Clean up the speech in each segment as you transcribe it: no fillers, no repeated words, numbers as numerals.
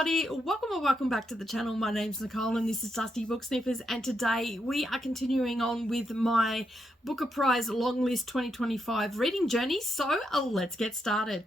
everybody, welcome back to the channel. My name's Nicole and this is Dusty Book Sniffers, and today we are continuing on with my Booker Prize Longlist 2025 reading journey, so let's get started.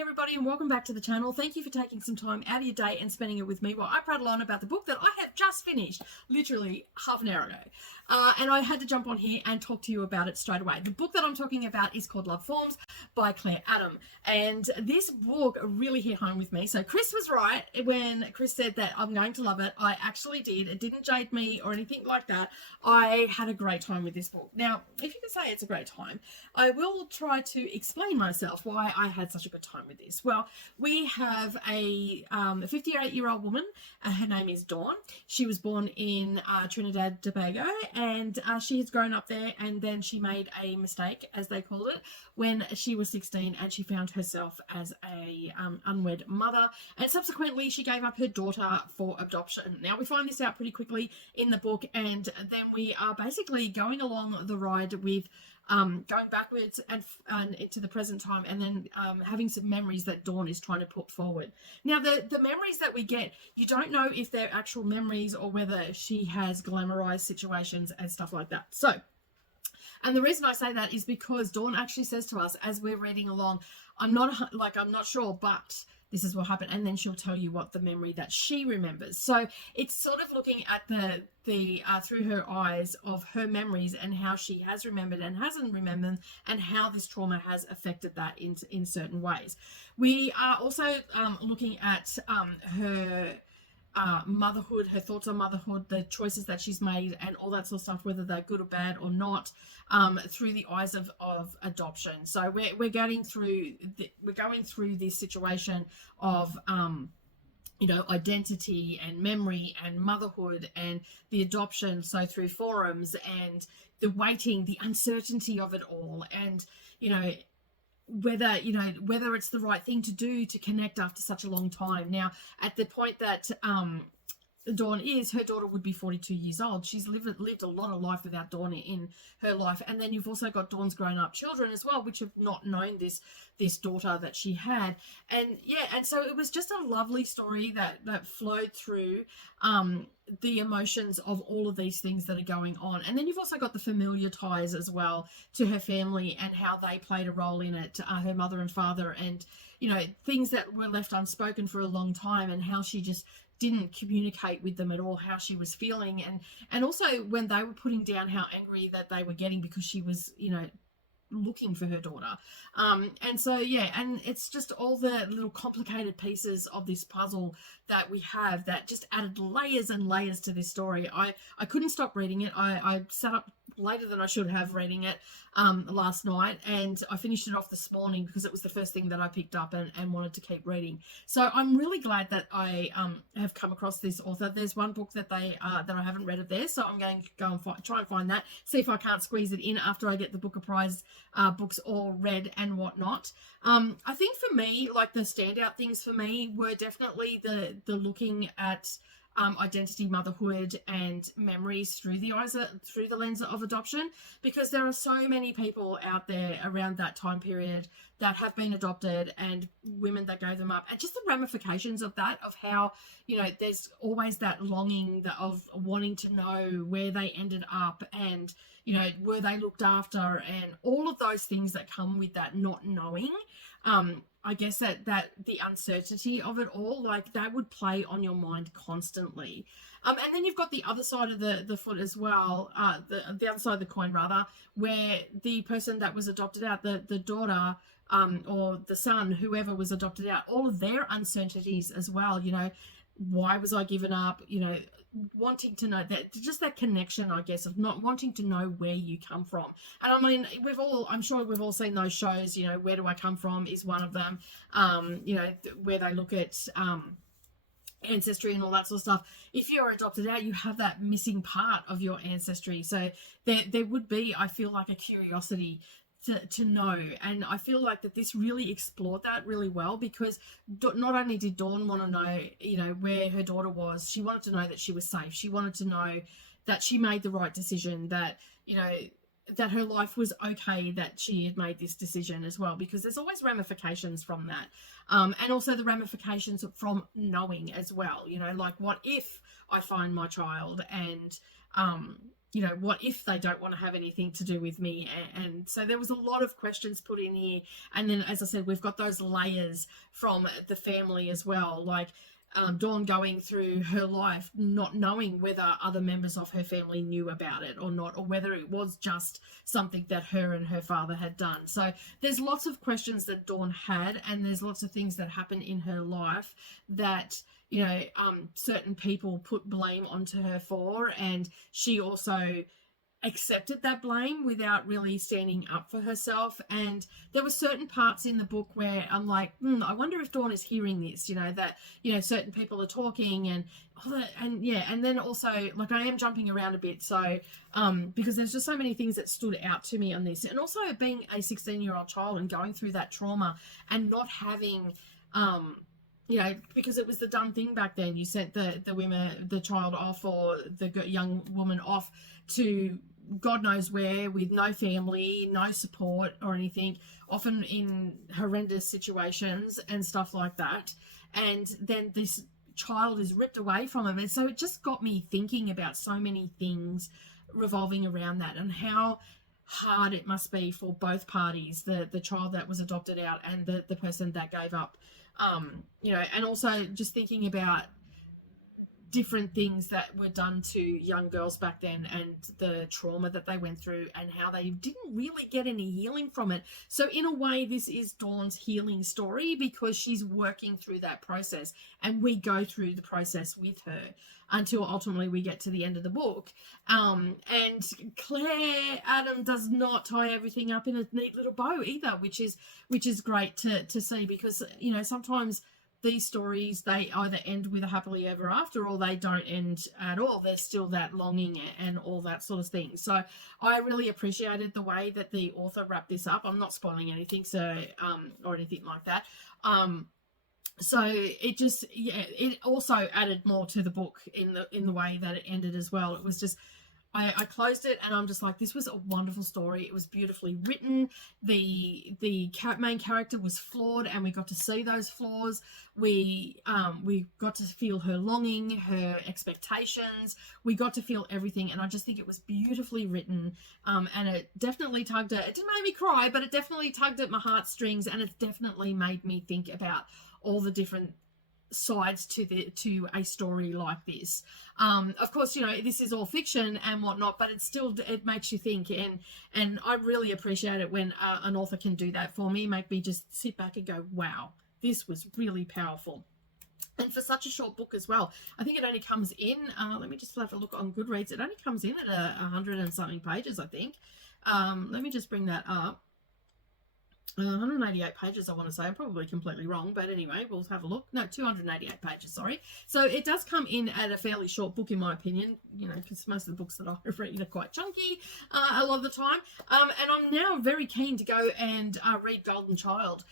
Everybody, and welcome back to the channel. Thank you for taking some time out of your day and spending it with me while I prattle on about the book that I have just finished literally half an hour ago, and I had to jump on here and talk to you about it straight away. The book that I'm talking about is called Love Forms by Claire Adam, and this book really hit home with me. So Chris was right when Chris said that I'm going to love it. I actually did. It didn't jade me or anything like that. I had a great time with this book. Now, if you can say it's a great time, I will try to explain myself why I had such a good time with this. Well, we have a 58-year-old woman. Her name is Dawn. She was born in Trinidad Tobago, and she has grown up there, and then she made a mistake, as they called it, when she was 16, and she found herself as a unwed mother, and subsequently she gave up her daughter for adoption. Now, we find this out pretty quickly in the book, and then we are basically going along the ride with going backwards and into the present time, and then having some memories that Dawn is trying to put forward. Now, the memories that we get, you don't know if they're actual memories or whether she has glamorized situations and stuff like that. So, and the reason I say that is because Dawn actually says to us as we're reading along, I'm not sure, but this is what happened, and then she'll tell you what the memory that she remembers. So it's sort of looking at the through her eyes of her memories and how she has remembered and hasn't remembered, and how this trauma has affected that in certain ways. We are also looking at her motherhood, her thoughts on motherhood, the choices that she's made, and all that sort of stuff, whether they're good or bad or not, through the eyes of adoption. So we're going through this situation of identity and memory and motherhood and the adoption. So through forums and the waiting, the uncertainty of it all, and whether it's the right thing to do to connect after such a long time. Now, at the point that Dawn is, her daughter would be 42 years old. She's lived a lot of life without Dawn in her life. And then you've also got Dawn's grown-up children as well, which have not known this daughter that she had. And so it was just a lovely story that flowed through the emotions of all of these things that are going on. And then you've also got the familiar ties as well to her family and how they played a role in it, her mother and father, and things that were left unspoken for a long time, and how she just didn't communicate with them at all how she was feeling, and also when they were putting down how angry that they were getting because she was looking for her daughter. And so, yeah, and it's just all the little complicated pieces of this puzzle that we have that just added layers and layers to this story. I couldn't stop reading it. I sat up later than I should have reading it last night, and I finished it off this morning because it was the first thing that I picked up and wanted to keep reading. So I'm really glad that I have come across this author. There's one book that I haven't read of theirs, so I'm going to go and try and find that, see if I can't squeeze it in after I get the Booker Prize books all read and whatnot. I think for me, like, the standout things for me were definitely the looking at identity, motherhood, and memories through the lens of adoption, because there are so many people out there around that time period that have been adopted, and women that gave them up, and just the ramifications of that, of how there's always that longing of wanting to know where they ended up, and were they looked after, and all of those things that come with that not knowing. I guess that the uncertainty of it all, like, that would play on your mind constantly. And then you've got the other side of the foot as well, the other side of the coin rather, where the person that was adopted out, the daughter or the son, whoever was adopted out, all of their uncertainties as well. Why was I given up? Wanting to know that connection, I guess, of not wanting to know where you come from. And I mean, I'm sure we've all seen those shows, Where Do I Come From is one of them, where they look at ancestry and all that sort of stuff. If you're adopted out, you have that missing part of your ancestry. So there would be, I feel like, a curiosity to know. And I feel like that this really explored that really well, because not only did Dawn want to know, you know, where her daughter was, she wanted to know that she was safe. She wanted to know that she made the right decision, that, you know, that her life was okay, that she had made this decision as well, because there's always ramifications from that. And also the ramifications from knowing as well, you know, like, what if I find my child and, you know, what if they don't want to have anything to do with me? And so there was a lot of questions put in here. And then, as I said, we've got those layers from the family as well, like Dawn going through her life not knowing whether other members of her family knew about it or not, or whether it was just something that her and her father had done. So there's lots of questions that Dawn had, and there's lots of things that happen in her life that, you know, certain people put blame onto her for, and she also accepted that blame without really standing up for herself. And there were certain parts in the book where I'm like, I wonder if Dawn is hearing this, you know, that, you know, certain people are talking and yeah. And then also, like, I am jumping around a bit, so because there's just so many things that stood out to me on this. And also being a 16-year-old child and going through that trauma and not having you know, because it was the done thing back then. You sent the child off, or the young woman off to God knows where, with no family, no support or anything, often in horrendous situations and stuff like that. And then this child is ripped away from him. And so it just got me thinking about so many things revolving around that, and how hard it must be for both parties, the child that was adopted out and the person that gave up. You know, and also just thinking about different things that were done to young girls back then, and the trauma that they went through, and how they didn't really get any healing from it. So in a way, this is Dawn's healing story, because she's working through that process, and we go through the process with her until ultimately we get to the end of the book. And Claire Adam does not tie everything up in a neat little bow either, which is great to see, because, you know, sometimes these stories, they either end with a happily ever after, or they don't end at all. There's still that longing and all that sort of thing. So I really appreciated the way that the author wrapped this up. I'm not spoiling anything, so or anything like that. So it just, yeah, it also added more to the book in the way that it ended as well. It was just, I closed it and I'm just like, this was a wonderful story. It was beautifully written. The main character was flawed, and we got to see those flaws. We got to feel her longing, her expectations. We got to feel everything, and I just think it was beautifully written. And it definitely tugged at, it didn't make me cry, but it definitely tugged at my heartstrings, and it definitely made me think about all the different sides to a story like this. Of course, you know, this is all fiction and whatnot, but it makes you think, and I really appreciate it when an author can do that for me, make me just sit back and go, wow, this was really powerful. And for such a short book as well. I think it only comes in, let me just have a look on Goodreads, it only comes in at 100 and something pages, I think. Let me just bring that up. 188 pages, I want to say. I'm probably completely wrong, but anyway, we'll have a look. No, 288 pages, sorry. So it does come in at a fairly short book, in my opinion, you know, because most of the books that I read are quite chunky a lot of the time. And I'm now very keen to go and read Golden Child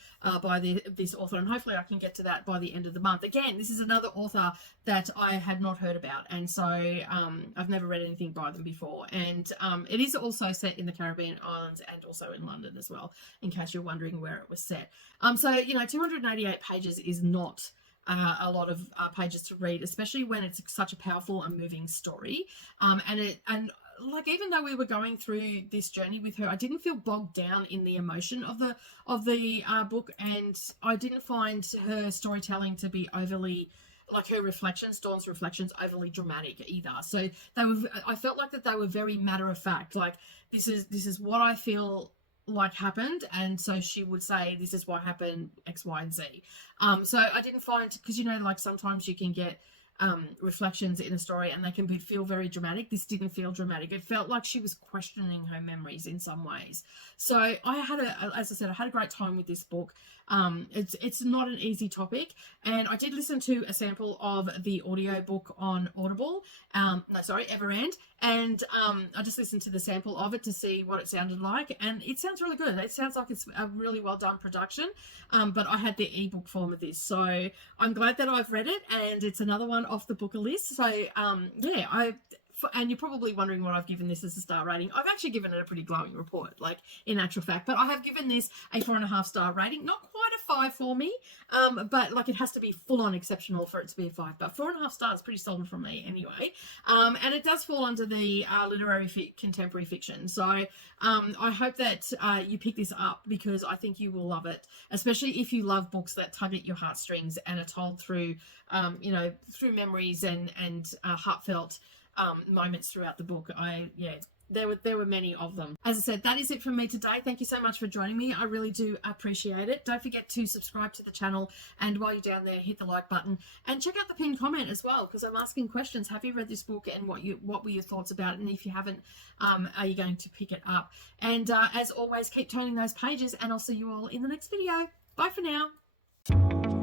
by this author, and hopefully I can get to that by the end of the month. Again, this is another author that I had not heard about, and so I've never read anything by them before. And it is also set in the Caribbean islands and also in London as well, in case you're wondering where it was set. So, you know, 288 pages is not a lot of pages to read, especially when it's such a powerful and moving story. And like, even though we were going through this journey with her, I didn't feel bogged down in the emotion of the book, and I didn't find her storytelling to be overly, like her reflections, Dawn's reflections, overly dramatic either. So I felt like that they were very matter of fact. Like, this is what I feel like happened, and so she would say, this is what happened, X, Y, and Z. So I didn't find, because, you know, like sometimes you can get reflections in a story, and they can feel very dramatic. This didn't feel dramatic. It felt like she was questioning her memories in some ways. So I had as I said, I had a great time with this book. It's not an easy topic, and I did listen to a sample of the audio book on Audible, Everand, and I just listened to the sample of it to see what it sounded like, and it sounds really good. It sounds like it's a really well done production, but I had the ebook form of this, so I'm glad that I've read it, and it's another one off the booker list. So and you're probably wondering what I've given this as a star rating. I've actually given it a pretty glowing report, like, in actual fact, but I have given this a 4.5 star rating. Not quite a 5 for me, but like, it has to be full on exceptional for it to be a 5, but 4.5 stars, pretty solid from me anyway. And it does fall under the literary contemporary fiction. So I hope that you pick this up, because I think you will love it, especially if you love books that tug at your heartstrings and are told through, through memories and heartfelt moments throughout the book. There were many of them. As I said, that is it from me today. Thank you so much for joining me. I really do appreciate it. Don't forget to subscribe to the channel, and while you're down there, hit the like button and check out the pinned comment as well, because I'm asking questions. Have you read this book, and what were your thoughts about it? And if you haven't, are you going to pick it up? And as always, keep turning those pages, and I'll see you all in the next video. Bye for now.